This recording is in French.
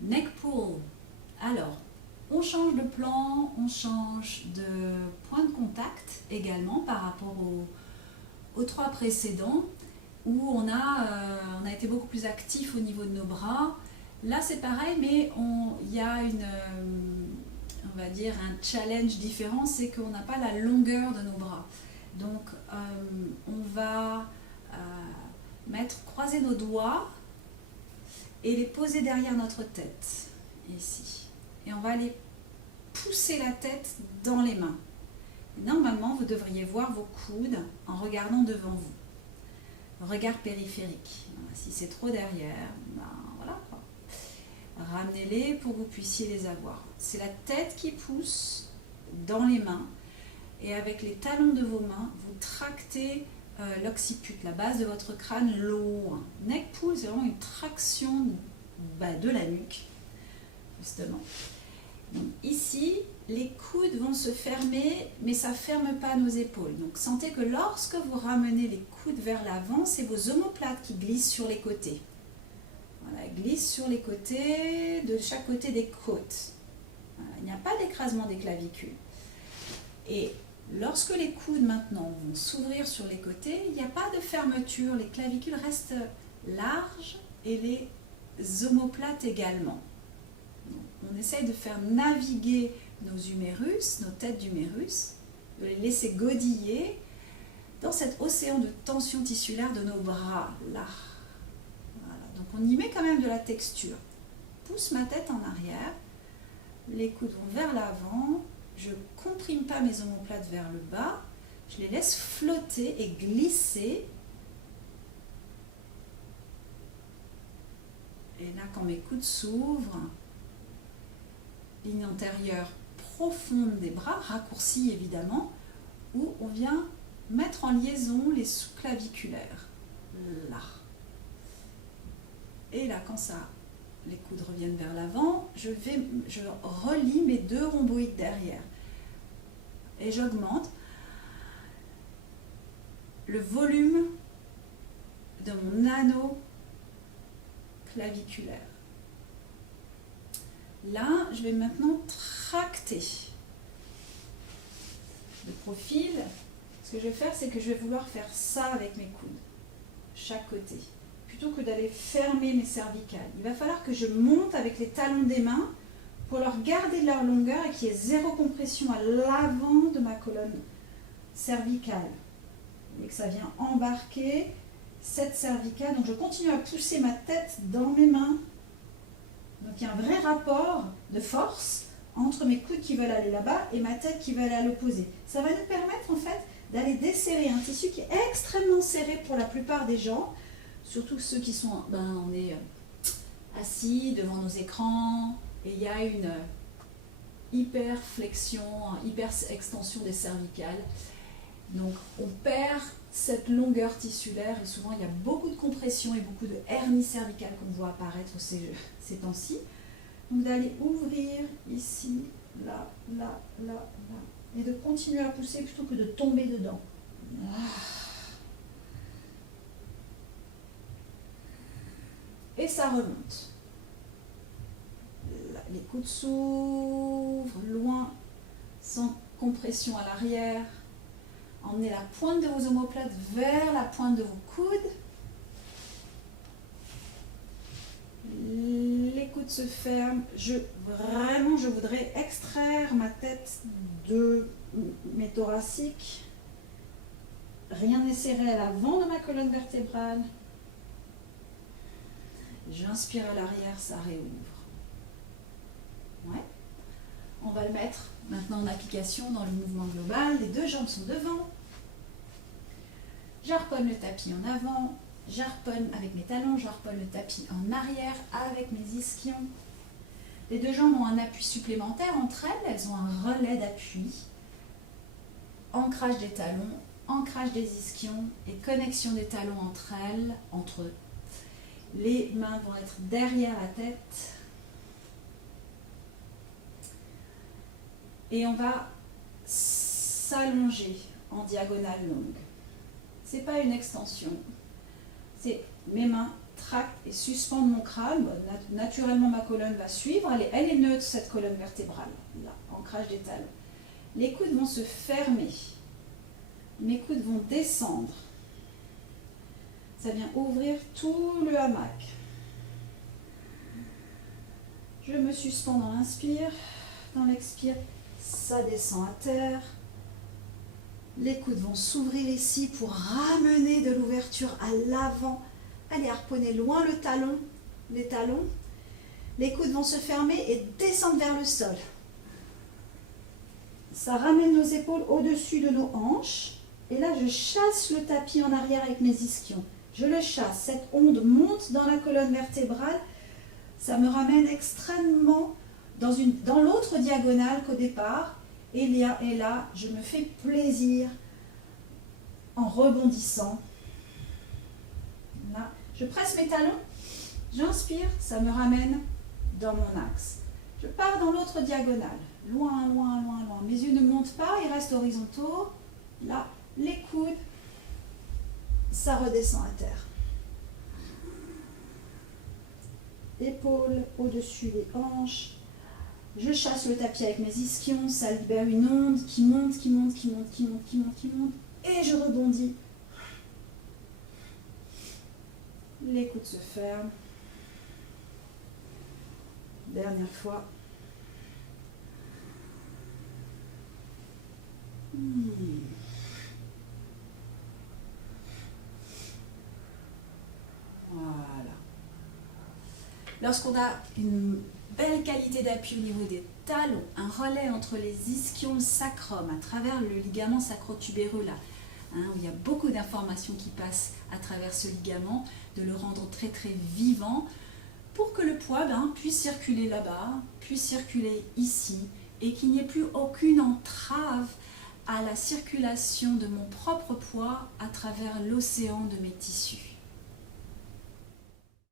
Neck pull. Alors, on change de plan, on change de point de contact également par rapport aux trois précédents où on a été beaucoup plus actif au niveau de nos bras. Là c'est pareil, mais il y a on va dire un challenge différent, c'est qu'on n'a pas la longueur de nos bras. Donc on va croiser nos doigts et les poser derrière notre tête, ici. Et on va aller pousser la tête dans les mains. Et normalement, vous devriez voir vos coudes en regardant devant vous. Regard périphérique. Si c'est trop derrière, ben voilà. Ramenez-les pour que vous puissiez les avoir. C'est la tête qui pousse dans les mains. Et avec les talons de vos mains, vous tractez l'occiput, la base de votre crâne loin. Neck pull, c'est vraiment une traction de la nuque, justement. Donc ici, les coudes vont se fermer, mais ça ne ferme pas nos épaules. Donc sentez que lorsque vous ramenez les coudes vers l'avant, c'est vos omoplates qui glissent sur les côtés. Voilà, glissent sur les côtés, de chaque côté des côtes. Voilà, il n'y a pas d'écrasement des clavicules. Et lorsque les coudes maintenant vont s'ouvrir sur les côtés, il n'y a pas de fermeture, les clavicules restent larges et les omoplates également. Donc, on essaye de faire naviguer nos humérus, nos têtes d'humérus, de les laisser godiller dans cet océan de tension tissulaire de nos bras, là. Voilà. Donc on y met quand même de la texture. Pousse ma tête en arrière, les coudes vont vers l'avant, je ne comprime pas mes omoplates vers le bas, je les laisse flotter et glisser. Et là, quand mes coudes s'ouvrent, ligne antérieure profonde des bras, raccourcie évidemment, où on vient mettre en liaison les sous-claviculaires. Là. Et là, quand ça, les coudes reviennent vers l'avant, je relie mes deux rhomboïdes derrière. Et j'augmente le volume de mon anneau claviculaire. Là, je vais maintenant tracter de profil. Ce que je vais faire, c'est que je vais vouloir faire ça avec mes coudes, chaque côté, plutôt que d'aller fermer mes cervicales. Il va falloir que je monte avec les talons des mains pour leur garder leur longueur et qu'il y ait zéro compression à l'avant de ma colonne cervicale. Et que ça vient embarquer cette cervicale. Donc je continue à pousser ma tête dans mes mains. Donc il y a un vrai rapport de force entre mes coudes qui veulent aller là-bas et ma tête qui veut aller à l'opposé. Ça va nous permettre en fait d'aller desserrer un tissu qui est extrêmement serré pour la plupart des gens, surtout ceux qui sont, on est assis devant nos écrans et il y a une hyper flexion, hyper extension des cervicales. Donc on perd cette longueur tissulaire et souvent il y a beaucoup de compression et beaucoup de hernie cervicale qu'on voit apparaître ces temps-ci. Donc d'aller ouvrir ici, là, là, là, là, et de continuer à pousser plutôt que de tomber dedans. Et ça remonte. Là, les coudes s'ouvrent loin, sans compression à l'arrière. Emmenez la pointe de vos omoplates vers la pointe de vos coudes. Les coudes se ferment. Je voudrais extraire ma tête de mes thoraciques. Rien n'est serré à l'avant de ma colonne vertébrale. J'inspire à l'arrière, ça réouvre. Ouais. On va le mettre maintenant en application dans le mouvement global. Les deux jambes sont devant. J'harponne le tapis en avant. J'harponne avec mes talons, j'harponne le tapis en arrière avec mes ischions. Les deux jambes ont un appui supplémentaire entre elles, elles ont un relais d'appui. Ancrage des talons, ancrage des ischions et connexion des talons entre eux. Les mains vont être derrière la tête. Et on va s'allonger en diagonale longue. Ce n'est pas une extension. C'est mes mains contracte et suspendre mon crâne. Naturellement, ma colonne va suivre. Elle est neutre, cette colonne vertébrale. Là, ancrage des talons. Les coudes vont se fermer. Mes coudes vont descendre. Ça vient ouvrir tout le hamac. Je me suspends dans l'inspire. Dans l'expire, ça descend à terre. Les coudes vont s'ouvrir ici pour ramener de l'ouverture à l'avant. Allez, harponnez loin le talon, les talons. Les coudes vont se fermer et descendre vers le sol. Ça ramène nos épaules au-dessus de nos hanches. Et là, je chasse le tapis en arrière avec mes ischions. Je le chasse. Cette onde monte dans la colonne vertébrale. Ça me ramène extrêmement dans l'autre diagonale qu'au départ. Et là, je me fais plaisir en rebondissant. Là, je presse mes talons, j'inspire, ça me ramène dans mon axe. Je pars dans l'autre diagonale, loin, loin, loin, loin. Mes yeux ne montent pas, ils restent horizontaux. Là, les coudes, ça redescend à terre. Épaules au-dessus des hanches. Je chasse le tapis avec mes ischions, ça libère une onde qui monte, qui monte, qui monte, qui monte, qui monte, qui monte. Et je rebondis. Les coudes se ferment. Dernière fois. Voilà. Lorsqu'on a une belle qualité d'appui au niveau des talons, un relais entre les ischions, le sacrum, à travers le ligament sacrotubéreux là, où il y a beaucoup d'informations qui passent à travers ce ligament, de le rendre très très vivant pour que le poids puisse circuler là-bas, puisse circuler ici et qu'il n'y ait plus aucune entrave à la circulation de mon propre poids à travers l'océan de mes tissus.